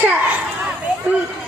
Sạc.